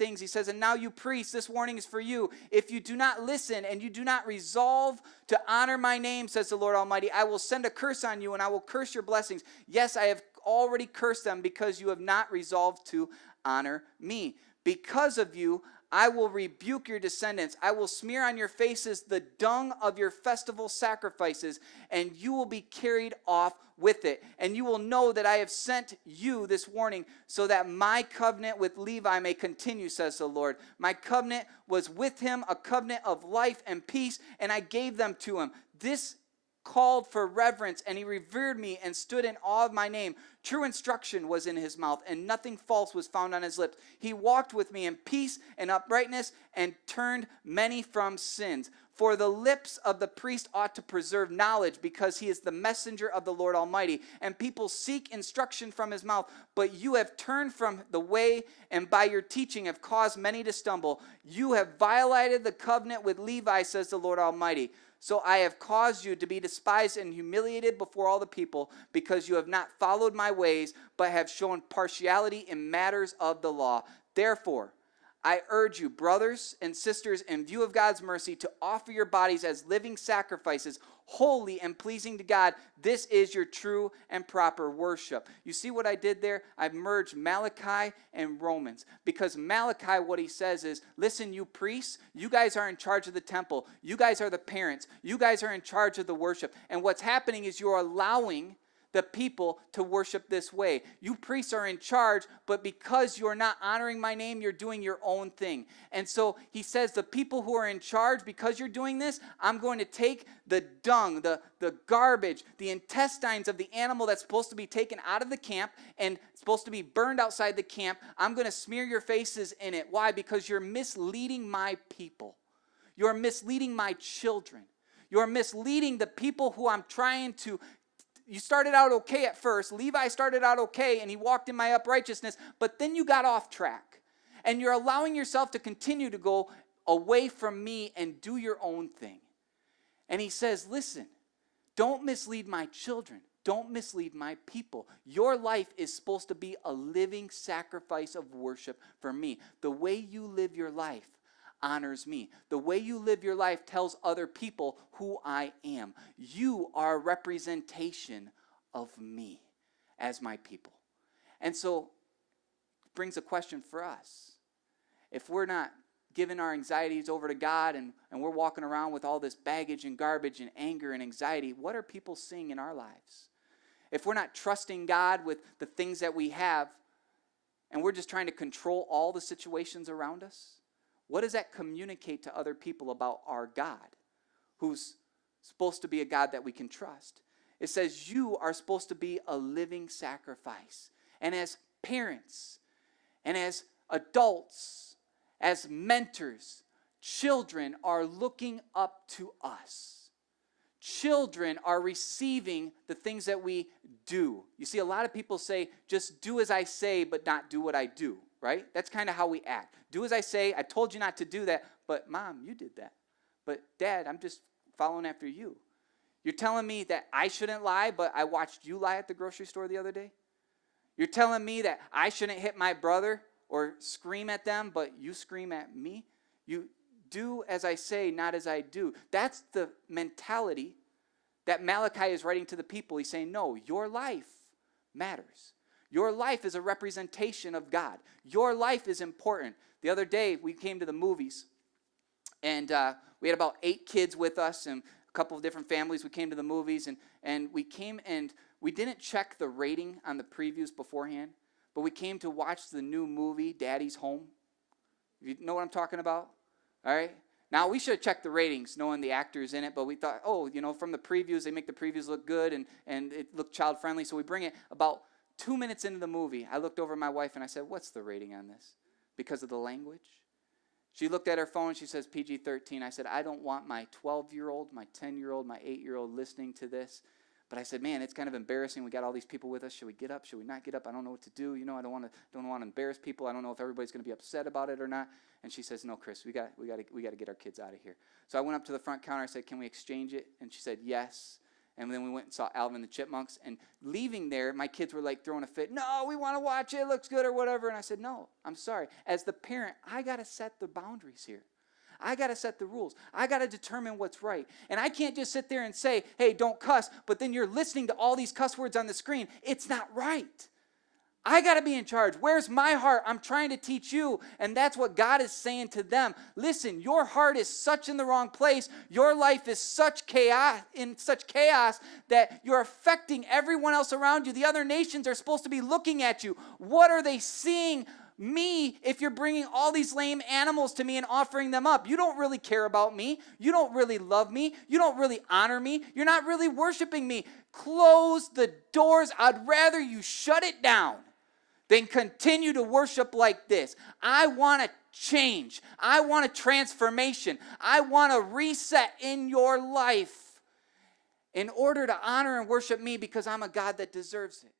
things. He says, and now you priests, this warning is for you. If you do not listen and you do not resolve to honor my name, says the Lord Almighty, I will send a curse on you and I will curse your blessings. Yes, I have already cursed them because you have not resolved to honor me. Because of you, I will rebuke your descendants. I will smear on your faces the dung of your festival sacrifices, and you will be carried off with it. And you will know that I have sent you this warning so that my covenant with Levi may continue, says the Lord. My covenant was with him, a covenant of life and peace, and I gave them to him. This called for reverence, and he revered me and stood in awe of my name. True instruction was in his mouth, and nothing false was found on his lips. He walked with me in peace and uprightness and turned many from sins. For the lips of the priest ought to preserve knowledge, because he is the messenger of the Lord Almighty. And people seek instruction from his mouth. But you have turned from the way, and by your teaching have caused many to stumble. You have violated the covenant with Levi, says the Lord Almighty. So I have caused you to be despised and humiliated before all the people, because you have not followed my ways, but have shown partiality in matters of the law. Therefore, I urge you, brothers and sisters, in view of God's mercy, to offer your bodies as living sacrifices, holy and pleasing to God. This is your true and proper worship. You see what I did there? I merged Malachi and Romans. Because Malachi, what he says is, listen, you priests, you guys are in charge of the temple. You guys are the parents. You guys are in charge of the worship. And what's happening is you're allowing the people to worship this way. You priests are in charge, but because you're not honoring my name, you're doing your own thing. And so he says, the people who are in charge, because you're doing this, I'm going to take the dung, the garbage, the intestines of the animal that's supposed to be taken out of the camp and supposed to be burned outside the camp. I'm going to smear your faces in it. Why? Because you're misleading my people. You're misleading my children. You're misleading the people who I'm trying to. You started out okay at first. Levi started out okay, and he walked in my uprightness, but then you got off track. And you're allowing yourself to continue to go away from me and do your own thing. And he says, listen, don't mislead my children. Don't mislead my people. Your life is supposed to be a living sacrifice of worship for me. The way you live your life honors me. The way you live your life tells other people who I am. You are a representation of me as my people. And so it brings a question for us. If we're not giving our anxieties over to God and we're walking around with all this baggage and garbage and anger and anxiety, what are people seeing in our lives? If we're not trusting God with the things that we have and we're just trying to control all the situations around us, what does that communicate to other people about our God, who's supposed to be a God that we can trust? It says you are supposed to be a living sacrifice. And as parents and as adults, as mentors, children are looking up to us. Children are receiving the things that we do. You see, a lot of people say, just do as I say, but not do what I do. Right? That's kind of how we act. Do as I say. I told you not to do that, but Mom, you did that. But Dad, I'm just following after you. You're telling me that I shouldn't lie, but I watched you lie at the grocery store the other day? You're telling me that I shouldn't hit my brother or scream at them, but you scream at me? You do as I say, not as I do. That's the mentality that Malachi is writing to the people. He's saying, no, your life matters. Your life is a representation of God. Your life is important. The other day, we came to the movies, and we had about 8 kids with us and a couple of different families. We came to the movies, and we came and we didn't check the rating on the previews beforehand, but we came to watch the new movie, Daddy's Home. You know what I'm talking about? All right? Now, we should have checked the ratings, knowing the actors in it, but we thought, from the previews, they make the previews look good, and it looked child-friendly, so we bring it about 2 minutes into the movie. I looked over at my wife and I said, what's the rating on this? Because of the language? She looked at her phone. She says PG-13. I said, I don't want my 12-year-old, my 10-year-old, my 8-year-old listening to this. But I said, man, it's kind of embarrassing. We got all these people with us. Should we get up? Should we not get up? I don't know what to do. I don't want to embarrass people. I don't know if everybody's going to be upset about it or not. And she says, no, Chris, we got to get our kids out of here. So I went up to the front counter. I said, can we exchange it? And she said, yes. And then we went and saw Alvin and the Chipmunks. And leaving there, my kids were like throwing a fit. No, we want to watch it. It looks good or whatever. And I said, no, I'm sorry. As the parent, I got to set the boundaries here. I got to set the rules. I got to determine what's right. And I can't just sit there and say, hey, don't cuss. But then you're listening to all these cuss words on the screen. It's not right. I got to be in charge. Where's my heart? I'm trying to teach you. And that's what God is saying to them. Listen, your heart is such in the wrong place. Your life is such chaos that you're affecting everyone else around you. The other nations are supposed to be looking at you. What are they seeing? Me, if you're bringing all these lame animals to me and offering them up. You don't really care about me. You don't really love me. You don't really honor me. You're not really worshiping me. Close the doors. I'd rather you shut it down than continue to worship like this. I want a change. I want a transformation. I want a reset in your life in order to honor and worship me, because I'm a God that deserves it.